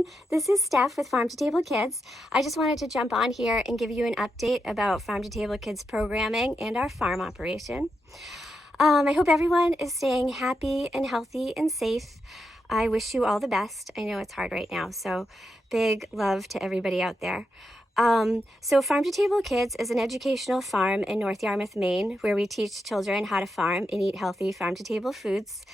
everyone. This is Steph with Farm to Table Kids. I just wanted to jump on here and give you an update about Farm to Table Kids programming and our farm operation. I hope everyone is staying happy and healthy and safe. I wish you all the best. I know it's hard right now, so big love to everybody out there. So Farm to Table Kids is an educational farm in North Yarmouth, Maine, where we teach children how to farm and eat healthy farm-to-table foods.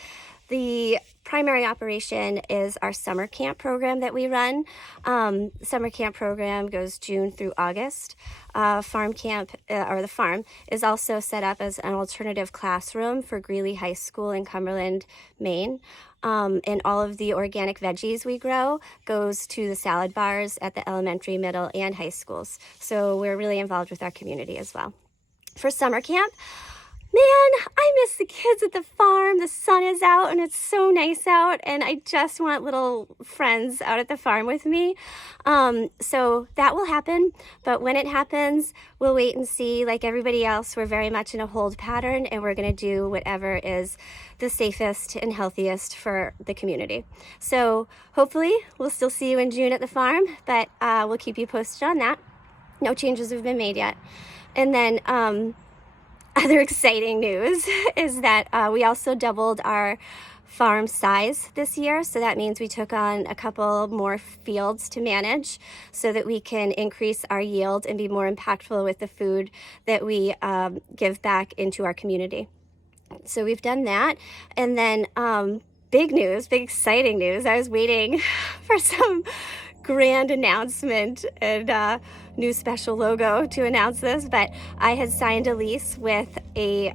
The primary operation is our summer camp program that we run. Summer camp program goes June through August. Farm camp, or the farm, is also set up as an alternative classroom for Greeley High School in Cumberland, Maine. And all of the organic veggies we grow goes to the salad bars at the elementary, middle, and high schools. So we're really involved with our community as well. For summer camp, man, I miss the kids at the farm. The sun is out and it's so nice out, and I just want little friends out at the farm with me. So that will happen, but when it happens, we'll wait and see. Like everybody else, we're very much in a hold pattern, and we're going to do whatever is the safest and healthiest for the community. So hopefully we'll still see you in June at the farm, but we'll keep you posted on that. No changes have been made yet. And then other exciting news is that we also doubled our farm size this year. So that means we took on a couple more fields to manage so that we can increase our yield and be more impactful with the food that we give back into our community. So we've done that. And then big news, big exciting news. I was waiting for some grand announcement and new special logo to announce this, but I had signed a lease with a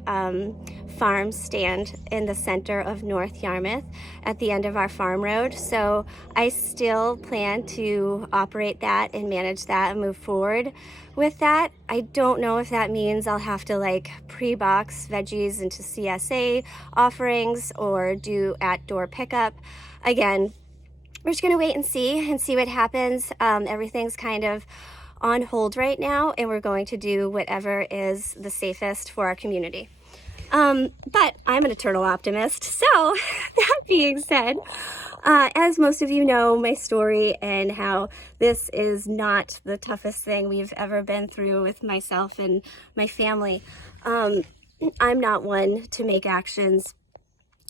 farm stand in the center of North Yarmouth at the end of our farm road. So I still plan to operate that and manage that and move forward with that. I don't know if that means I'll have to like pre-box veggies into CSA offerings or do at-door pickup. Again, we're just gonna wait and see what happens. Everything's kind of on hold right now, and we're going to do whatever is the safest for our community. But I'm an eternal optimist. So that being said, as most of you know my story and how this is not the toughest thing we've ever been through with myself and my family, I'm not one to make actions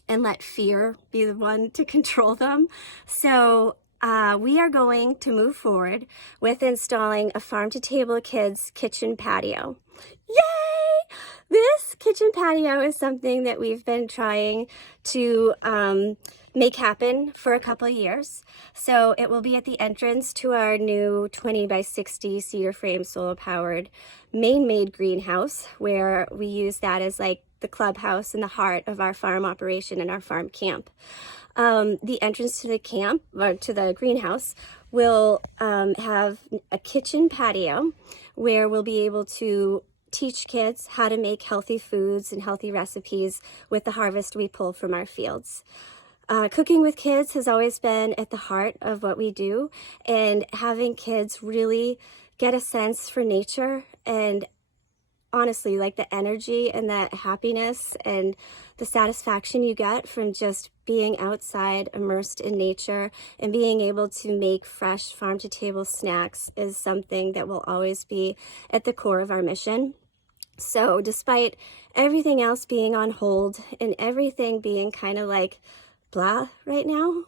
and let fear be the one to control them. So we are going to move forward with installing a Farm to Table Kids kitchen patio. Yay! This kitchen patio is something that we've been trying to make happen for a couple of years. So it will be at the entrance to our new 20 by 60 cedar frame solar powered Maine-made greenhouse, where we use that as like the clubhouse in the heart of our farm operation and our farm camp. The entrance to the camp, or to the greenhouse, will have a kitchen patio where we'll be able to teach kids how to make healthy foods and healthy recipes with the harvest we pull from our fields. Cooking with kids has always been at the heart of what we do, and having kids really get a sense for nature and honestly, like the energy and that happiness and the satisfaction you get from just being outside, immersed in nature, and being able to make fresh farm-to-table snacks is something that will always be at the core of our mission. So despite everything else being on hold and everything being kind of like blah right now,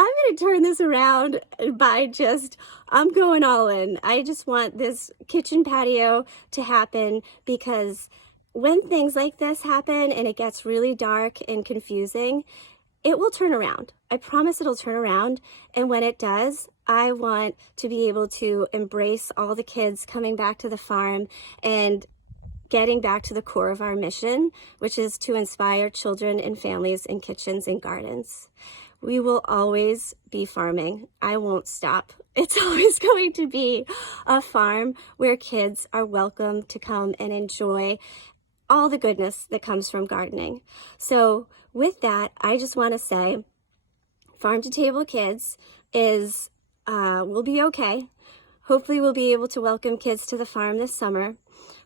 I'm going to turn this around by I'm going all in. I just want this kitchen patio to happen, because when things like this happen and it gets really dark and confusing, it will turn around. I promise it'll turn around. And when it does, I want to be able to embrace all the kids coming back to the farm and getting back to the core of our mission, which is to inspire children and families in kitchens and gardens. We will always be farming. I won't stop. It's always going to be a farm where kids are welcome to come and enjoy all the goodness that comes from gardening. So with that, I just want to say Farm to Table Kids will be okay. Hopefully we'll be able to welcome kids to the farm this summer.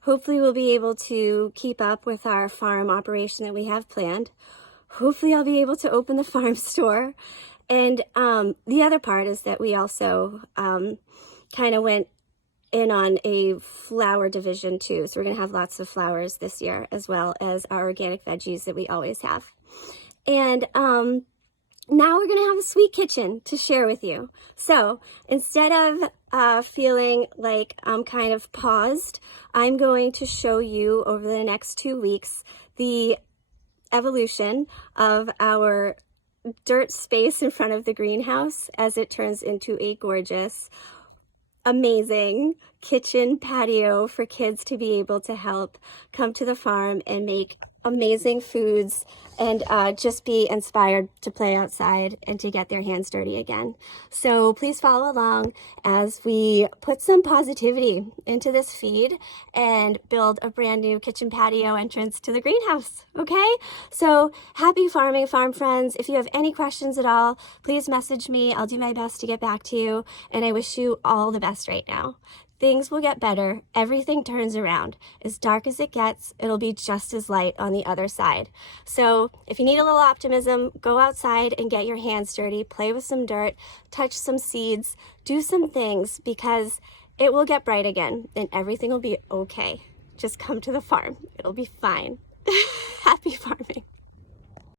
Hopefully we'll be able to keep up with our farm operation that we have planned. Hopefully I'll be able to open the farm store, And the other part is that we also kind of went in on a flower division too. So we're gonna have lots of flowers this year, as well as our organic veggies that we always have. And now we're gonna have a sweet kitchen to share with you. So instead of feeling like I'm kind of paused, I'm going to show you over the next 2 weeks the evolution of our dirt space in front of the greenhouse as it turns into a gorgeous, amazing kitchen patio for kids to be able to help come to the farm and make amazing foods and just be inspired to play outside and to get their hands dirty again. So please follow along as we put some positivity into this feed and build a brand new kitchen patio entrance to the greenhouse, okay? So happy farming, farm friends. If you have any questions at all, please message me. I'll do my best to get back to you, and I wish you all the best right now. Things will get better. Everything turns around. As dark as it gets, it'll be just as light on the other side. So if you need a little optimism, go outside and get your hands dirty, play with some dirt, touch some seeds, do some things, because it will get bright again and everything will be okay. Just come to the farm. It'll be fine. Happy farming.